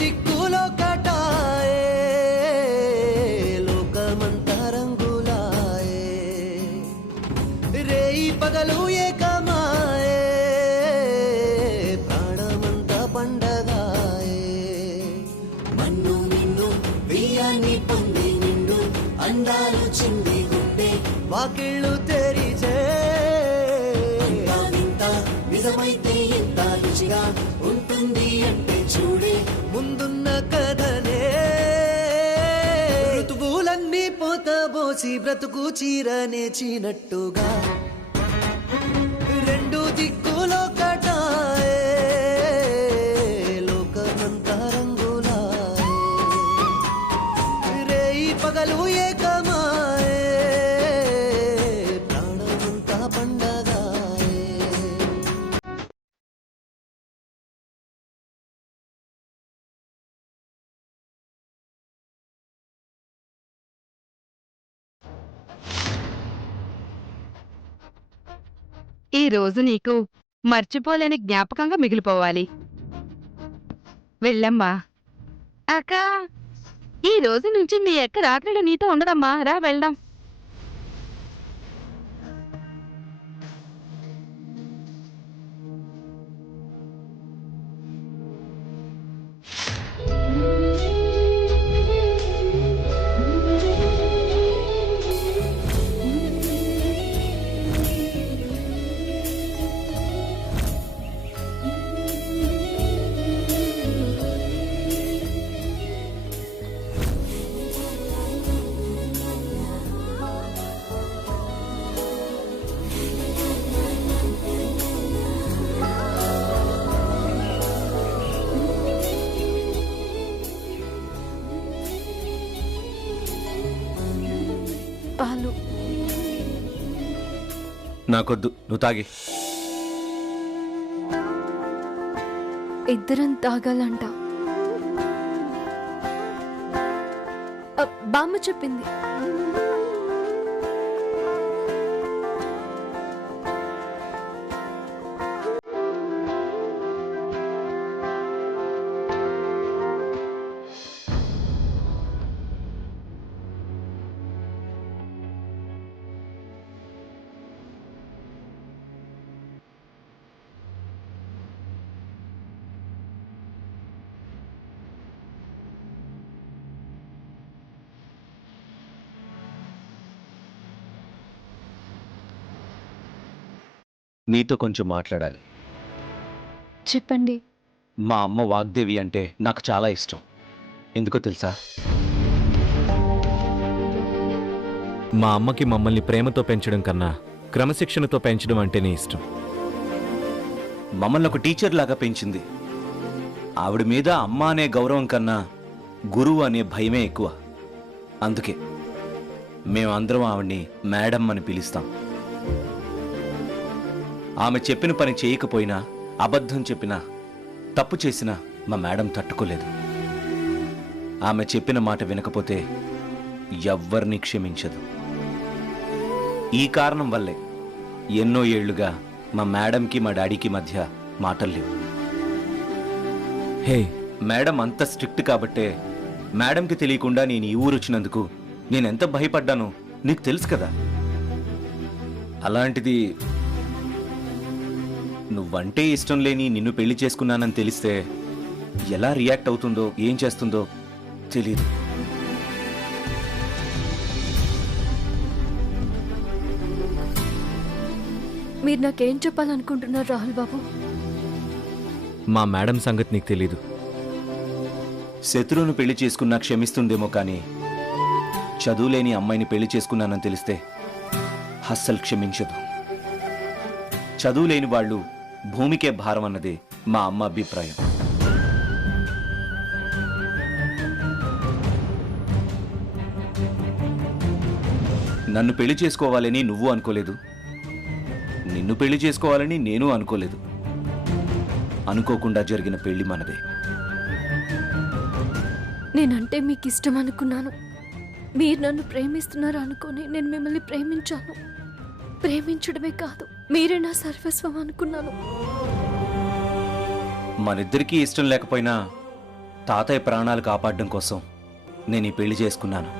దిక్కులో కటాయే లోకమంతా రంగులాయే రేయి పగలు ఏకమాయే ప్రాణమంతా పండగాయే మన్ను నిన్ను బియ్యాన్ని పొంది నిండు అందాలు చింది గుండె వాకిళ్ళు తెరిచే నిజమైతే ఎంత రుచిగా ఉంటుంది అంటే చూడే ముందున్న కథనే ఋతువులన్నీ పోతబోసి బ్రతుకు చీరనేచినట్టుగా రెండు దిక్కులో కటాయే లోకమంతా రంగులాయే రేయి పగలు ఏకమాయే ప్రాణమంతా పండగాయే. ఈ రోజు నీకు మర్చిపోలేని జ్ఞాపకంగా మిగిలిపోవాలి. వెళ్ళమ్మా. అక్క, ఈ రోజు నుంచి మీ అక్క రాత్రిలో నీతో ఉండదమ్మా. రా వెళ్దాం. పాలు నాకొద్దు, నువ్వు తాగి. ఇద్దరం తాగాలంట. బామ్మ చెప్పింది. నీతో కొంచెం మాట్లాడాలి. చెప్పండి. మా అమ్మ వాగ్దేవి అంటే నాకు చాలా ఇష్టం. ఎందుకో తెలుసా? మా అమ్మకి మమ్మల్ని ప్రేమతో పెంచడం కన్నా క్రమశిక్షణతో పెంచడం అంటేనే ఇష్టం. మమ్మల్ని ఒక టీచర్ లాగా పెంచింది. ఆవిడ మీద అమ్మ అనే గౌరవం కన్నా గురువు అనే భయమే ఎక్కువ. అందుకే మేమందరం ఆవిడ్ని మేడం అని పిలుస్తాం. ఆమె చెప్పిన పని చేయకపోయినా, అబద్ధం చెప్పినా, తప్పు చేసినా మా మేడం తట్టుకోలేదు. ఆమె చెప్పిన మాట వినకపోతే ఎవ్వరినీ క్షమించదు. ఈ కారణం వల్లే ఎన్నో ఏళ్లుగా మా మేడంకి మా డాడీకి మధ్య మాటలు లేవు. హే, మేడం అంత స్ట్రిక్ట్ కాబట్టే మేడంకి తెలియకుండా నేను ఈ ఊరు వచ్చినందుకు నేనెంత భయపడ్డానో నీకు తెలుసు కదా. అలాంటిది నువ్వంటే ఇష్టం లేని నిన్ను పెళ్లి చేసుకున్నానని తెలిస్తే ఎలా రియాక్ట్ అవుతుందో, ఏం చేస్తుందో తెలీదు. మీరు నాకేం చెప్పాలనుకుంటున్నారు రాహుల్ బాబు? మా మేడం సంగతి నీకు తెలీదు. శత్రువును పెళ్లి చేసుకున్నా క్షమిస్తుందేమో కానీ చదువులేని అమ్మాయిని పెళ్లి చేసుకున్నానని తెలిస్తే అస్సలు క్షమించదు. చదువులేని వాళ్ళు భూమికే భారం అన్నదే మా అమ్మ అభిప్రాయం. నన్ను పెళ్లి చేసుకోవాలని నువ్వు అనుకోలేదు, నిన్ను పెళ్లి చేసుకోవాలని నేను అనుకోలేదు. అనుకోకుండా జరిగిన పెళ్లి మనదే. నేనంటే మీకు ఇష్టం అనుకున్నాను. మీరు నన్ను ప్రేమిస్తున్నారు అనుకొని నేను మిమ్మల్ని ప్రేమించాను. ప్రేమించడమే కాదు, మీరే నా సర్వస్వం అనుకున్నాను. మనిద్దరికీ ఇష్టం లేకపోయినా తాతయ్య ప్రాణాలు కాపాడడం కోసం నేను ఈ పెళ్లి చేసుకున్నాను.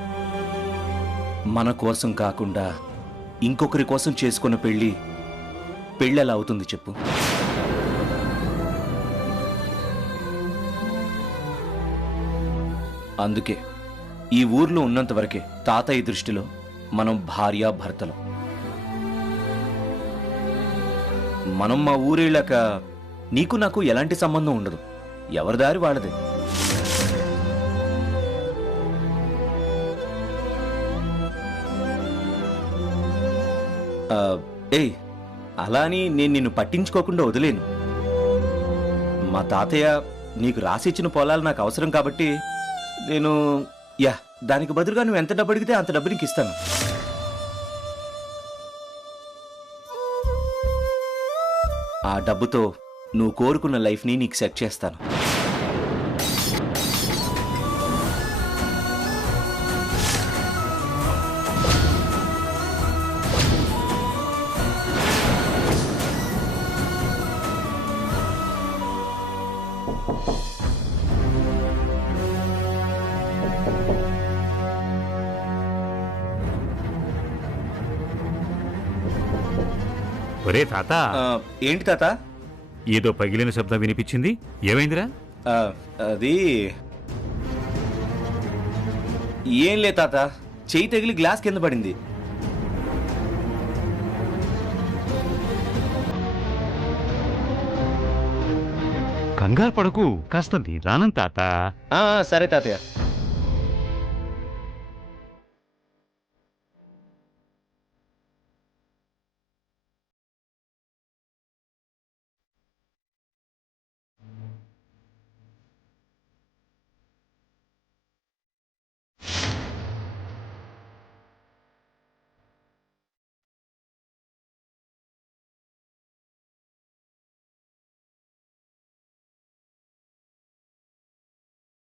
మన కోసం కాకుండా ఇంకొకరి కోసం చేసుకున్న పెళ్లి ఎలా అవుతుంది చెప్పు? అందుకే ఈ ఊర్లో ఉన్నంత వరకే తాతయ్య దృష్టిలో మనం భార్యాభర్తలం. మనం మా ఊరేళ్ళక నీకు నాకు ఎలాంటి సంబంధం ఉండదు. ఎవరి దారి వాళ్ళదే. ఏయ్, అలా అని నేను నిన్ను పట్టించుకోకుండా వదిలేను. మా తాతయ్య నీకు రాసిచ్చిన పొలాలు నాకు అవసరం కాబట్టి నేను దానికి బదులుగా నువ్వు ఎంత డబ్బు అడిగితే అంత డబ్బు నీకు ఇస్తాను. ఆ డబ్బుతో నువ్వు కోరుకున్న లైఫ్ని నీకు సెట్ చేస్తాను. ఒరే తాత, ఏంటి తాత? ఏదో పగిలిన శబ్దం వినిపించింది. ఏమైందిరా? అది ఏం లే తాత, చెయ్యి తగిలి గ్లాస్ కింద పడింది. కంగారు పడకు, కాస్త నిదానం తాత. సరే తాతయ్య.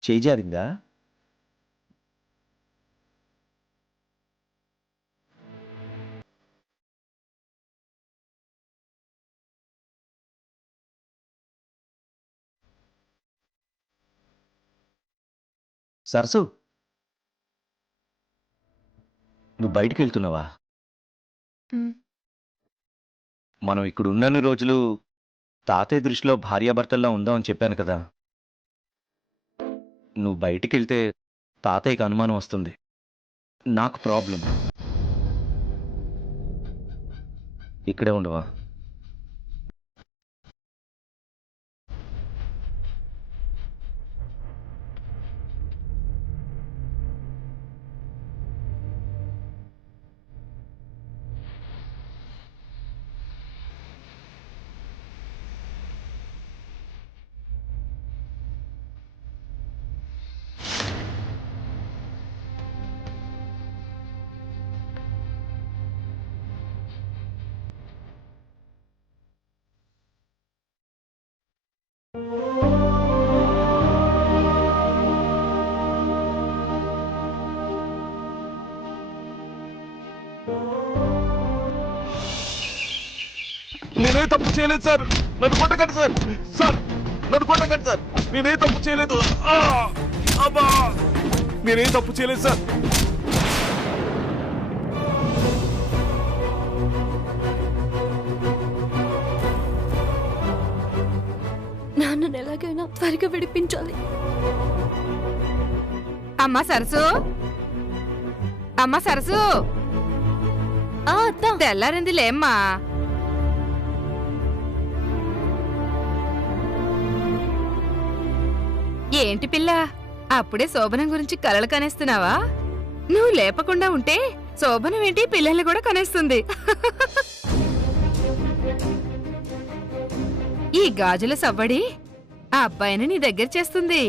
చేయి జారిందా? సరసు, నువ్వు బయటికి వెళ్తున్నావా? మనం ఇక్కడ ఉన్నన్ని రోజులు తాతయ్య దృష్టిలో భార్యాభర్తల్లా ఉందాం అని చెప్పాను కదా. నువ్వు బయటికి వెళ్తే తాతయ్యకి అనుమానం వస్తుంది. నాకు ప్రాబ్లం. ఇక్కడే ఉండవా? నేనే తప్పు చేయలేదు సార్, నన్ను కొట్టకండి సార్. సార్, నన్ను కొట్టకండి సార్, నేనే తప్పు చేయలేదు. అబ్బా, నేనే తప్పు చేయలేదు సార్. నాన్నను ఎలాగైనా త్వరగా విడిపించాలి. అమ్మా సరసు, అమ్మా సరసు, అత్త. తెల్లారింది లేమ్మా. ఏంటి పిల్ల, అప్పుడే శోభనం గురించి కలలు కనేస్తున్నావా? నువ్వు లేపకుండా ఉంటే శోభనం ఏంటి పిల్లల్ని కూడా కనేస్తుంది. ఈ గాజుల సవ్వడి ఆ అబ్బాయిని నీ దగ్గర చేస్తుంది.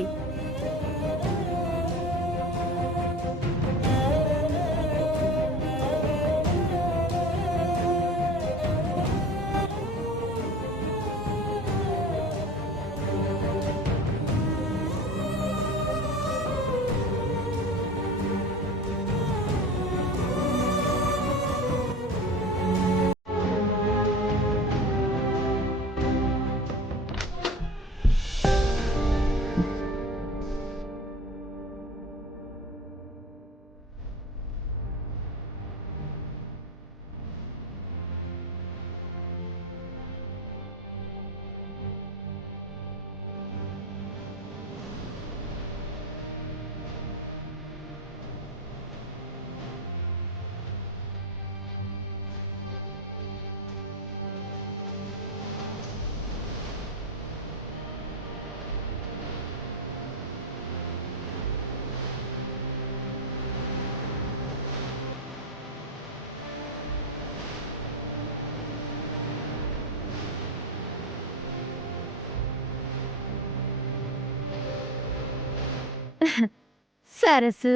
సరసు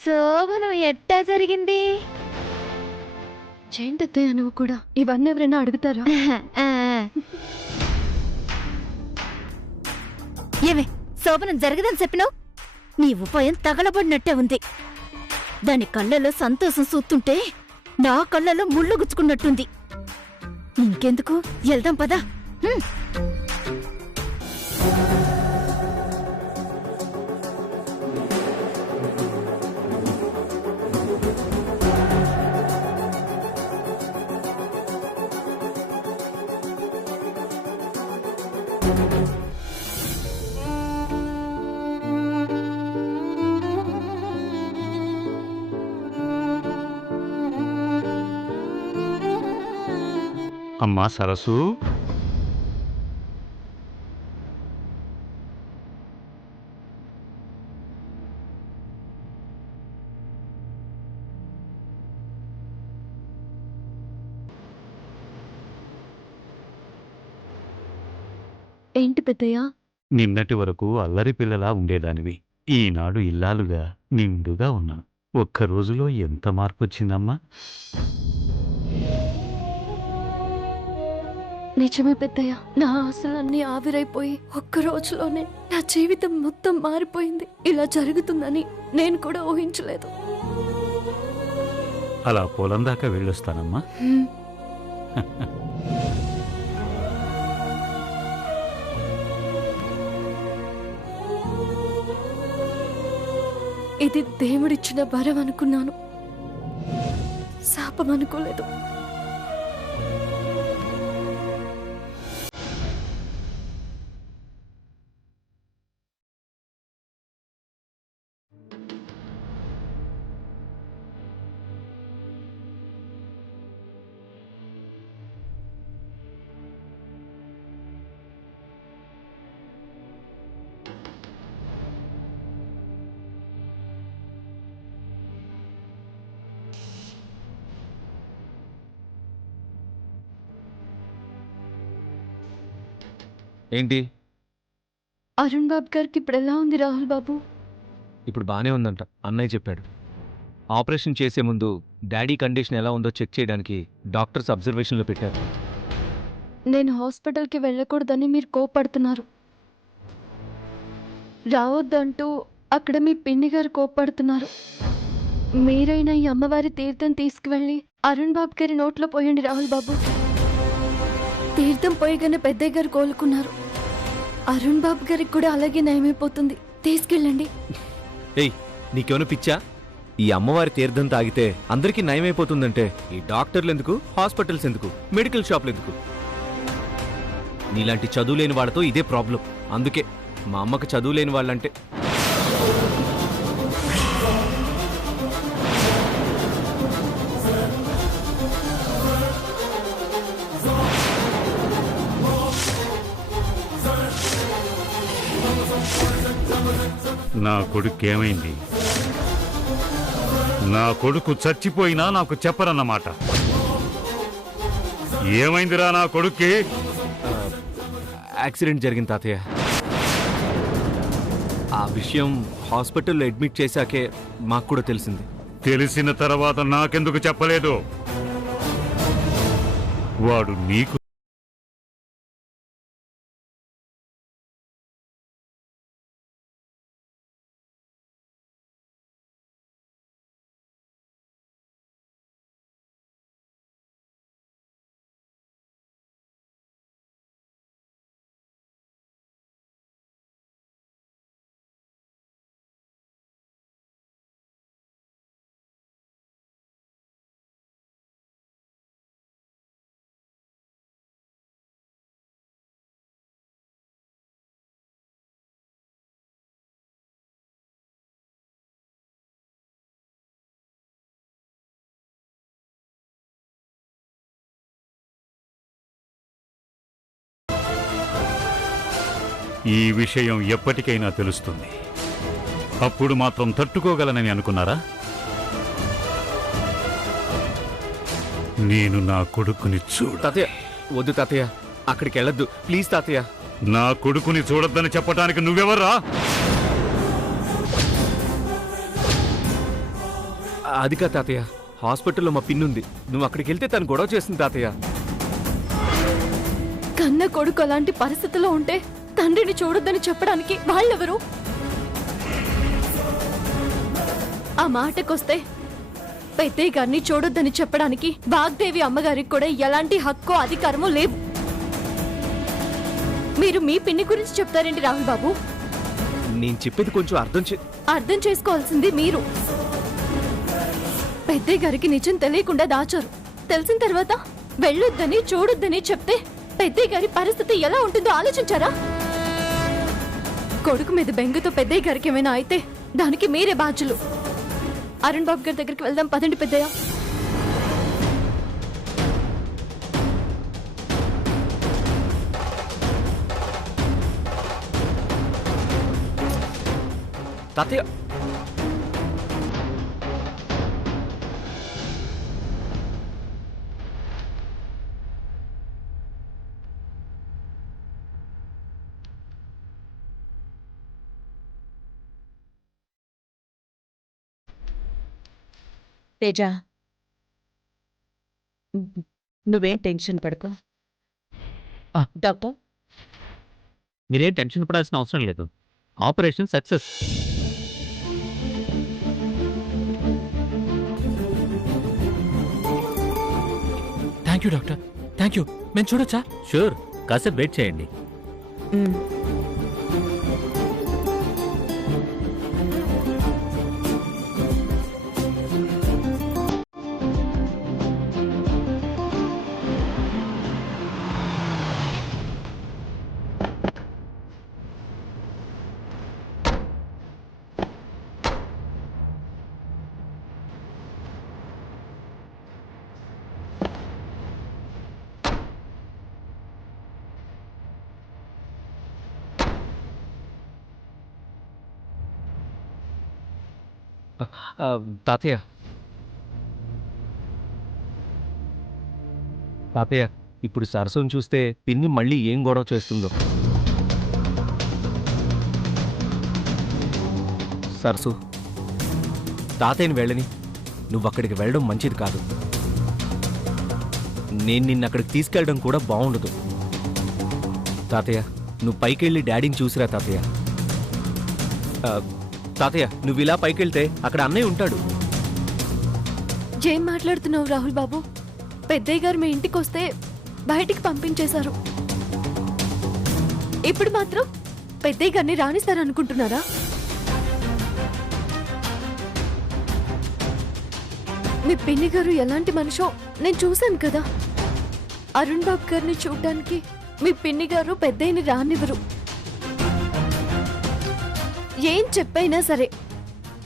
శోభనం ఎట్టా జరిగింది? ఏంటత్తయ్య నువ్వు కూడా ఇవన్నీ ఎవరైనా అడుగుతారా? ఏమే శోభనం జరగదని చెప్పినావు? నీ ఉపాయం తగలబడినట్టే ఉంది. దాని కళ్ళలో సంతోషం చూస్తుంటే నా కళ్ళలో ముళ్ళు గుచ్చుకున్నట్టుంది. ఇంకెందుకు వెళ్దాం పదా. అమ్మా సరసు, ఏంటి పెద్దయ్య? నిన్నటి వరకు అల్లరి పిల్లలా ఉండేదానివి. ఈనాడు ఇల్లాలుగా నిండుగా ఉన్నాను. ఒక్క రోజులో ఎంత మార్పు వచ్చిందమ్మా? నిజమే పెద్దయ్య, నా ఆశలన్నీ ఆవిరైపోయి ఒక్క రోజులోనే నా జీవితం మొత్తం మారిపోయింది. ఇలా జరుగుతుందని నేను కూడా ఊహించలేదు. అలా పొలం దాకా వెళ్ళొస్తానమ్మా. ఇది దేవుడిచ్చిన వరం అనుకున్నాను, శాపం అనుకోలేదు. ఏంటి? అరుణ్ బాబు గారికి ఇప్పుడు ఎలా ఉంది రాహుల్ బాబు? ఇప్పుడు బానే ఉందంట, అన్నయ్య చెప్పాడు. ఆపరేషన్ చేసే ముందు డాడీ కండిషన్ ఎలా ఉందో చెక్ చేయడానికి డాక్టర్స్ అబ్జర్వేషన్లో పెట్టారు. నేను హాస్పిటల్కి వెళ్ళకూడదని మీరు కోపడుతున్నారు, రావద్దంటూ అక్కడ మీ పిన్ని గారు కోపడుతున్నారు. మీరైనా ఈ అమ్మవారి తీర్థం తీసుకువెళ్ళి అరుణ్ బాబు గారి నోట్లో పోయండి రాహుల్ బాబు. తీర్థం పోయగానే పెద్దయ్య గారు కోలుకున్నారు. అరుణ్ బాబు గారికి కూడా అలాగే నయమైపోతుంది. తీసుకెళ్ళండి. ఏయ్, నీకేమైనా పిచ్చా? ఈ అమ్మవారి తీర్థం తాగితే అందరికీ నయమైపోతుందంటే ఈ డాక్టర్లు ఎందుకు, హాస్పిటల్స్ ఎందుకు, మెడికల్ షాప్లు ఎందుకు? నీలాంటి చదువు లేని వాళ్ళతో ఇదే ప్రాబ్లం. అందుకే మా అమ్మకి చదువు లేని వాళ్ళంటే నా కొడుకు ఏమైంది? నా కొడుకు చచ్చిపోయినా నాకు చెప్పరన్నమాట. ఏమైందిరా నా కొడుక్కి? యాక్సిడెంట్ జరిగింది తాతయ్య. ఆ విషయం హాస్పిటల్లో అడ్మిట్ చేశాకే మాకు కూడా తెలిసింది. తెలిసిన తర్వాత నాకెందుకు చెప్పలేదు? వాడు నీకు ఈ విషయం ఎప్పటికైనా తెలుస్తుంది. అప్పుడు మాత్రం తట్టుకోగలనని అనుకున్నారా? నేను నా కొడుకుని తాతయ్య వద్దు తాతయ్య, అక్కడికి వెళ్ళొద్దు ప్లీజ్ తాతయ్య. నా కొడుకుని చూడొద్దని చెప్పడానికి నువ్వెవర్రా? అది కాదు తాతయ్య, హాస్పిటల్లో మా పిన్నుంది. నువ్వు అక్కడికి వెళ్తే తను గొడవ చేస్తుంది తాతయ్య. కన్న కొడుకు అలాంటి పరిస్థితిలో ఉంటే తండ్రిని చూడొద్దని చెప్పడానికి వాళ్ళెవరు? ఆ మాటకొస్తే పెద్దయ్య గారిని చూడొద్దని చెప్పడానికి వాగ్దేవి అమ్మగారికి కూడా ఎలాంటి హక్కు అధికారమూ లేవు. మీరు మీ పిన్ని గురించి చెప్తారేంటి రాహుల్ బాబు? నేను చెప్పేది కొంచెం అర్థం చేసుకోవాల్సింది మీరు. పెద్దయ్య గారికి నిజం తెలియకుండా దాచారు. తెలిసిన తర్వాత వెళ్ళొద్దని చూడొద్దని చెప్తే పెద్దయ్య గారి పరిస్థితి ఎలా ఉంటుందో ఆలోచించారా? కొడుకు మీద బెంగతో పెద్దయ్య గారికి ఏమైనా అయితే దానికి మీరే బాధ్యులు. అరుణ్ బాబు గారి దగ్గరికి వెళ్దాం పదండి పెద్దయ్య. తాతయ్య. తేజ, నువ్వేం టెన్షన్ పడుకో. డాక్టర్, మీరేం టెన్షన్ పడాల్సిన అవసరం లేదు. Operation success. Thank you doctor, thank you. మేము చూడొచ్చా? షూర్, కాసేపు వెయిట్ చేయండి. తాతయ్య, తాతయ్య, ఇప్పుడు సరస్సును చూస్తే పిన్ని మళ్ళీ ఏం గొడవ చేస్తుందో. సరస్సు, తాతయ్యని వెళ్ళని. నువ్వు అక్కడికి వెళ్ళడం మంచిది కాదు. నేను నిన్ను అక్కడికి తీసుకెళ్ళడం కూడా బాగుండదు. తాతయ్య, నువ్వు పైకి వెళ్ళి డాడీని చూసిరా తాతయ్య. తాతయ్య, నువ్వు ఇలా పైకి వెళ్తే అక్కడ అన్నయ్య ఉంటాడు. ఏం మాట్లాడుతున్నావు రాహుల్ బాబు? పెద్దయ్య గారు మీ ఇంటికి వస్తే బయటికి పంపించేశారు. ఇప్పుడు మాత్రం పెద్దయ్య గారిని రాణిస్తారనుకుంటున్నారా? మీ పిన్ని గారు ఎలాంటి మనిషో నేను చూశాను కదా. అరుణ్ బాబు గారిని చూడ్డానికి మీ పిన్ని గారు పెద్దయ్యని రానివ్వరు. ఏం చెప్పైనా సరే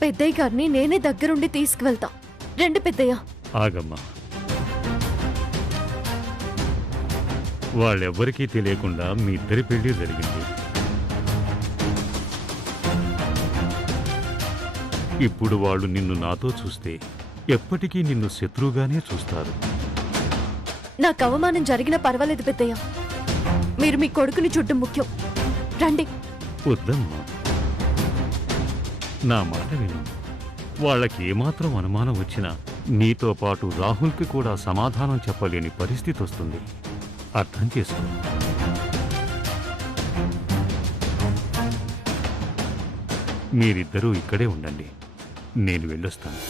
పెద్దయ్య గారిని నేనే దగ్గరుండి తీసుకువెళ్తా. రండి పెద్దయ్య. ఆగమ్మా, వాళ్ళెవ్వరికీ తెలియకుండా మీ ఇద్దరి పెళ్లి జరిగింది. ఇప్పుడు వాళ్ళు నిన్ను నాతో చూస్తే ఎప్పటికీ నిన్ను శత్రువుగానే చూస్తారు. నాకు అవమానం జరిగినా పర్వాలేదు పెద్దయ్య. మీరు మీ కొడుకుని చూడడం ముఖ్యం. రండి. వద్దమ్మా, నా మాట విను. వాళ్ళకి ఏమాత్రం అనుమానం వచ్చినా నీతో పాటు రాహుల్కి కూడా సమాధానం చెప్పలేని పరిస్థితి వస్తుంది. అర్థం చేసుకో. మీరిద్దరూ ఇక్కడే ఉండండి, నేను వెళ్ళొస్తాను.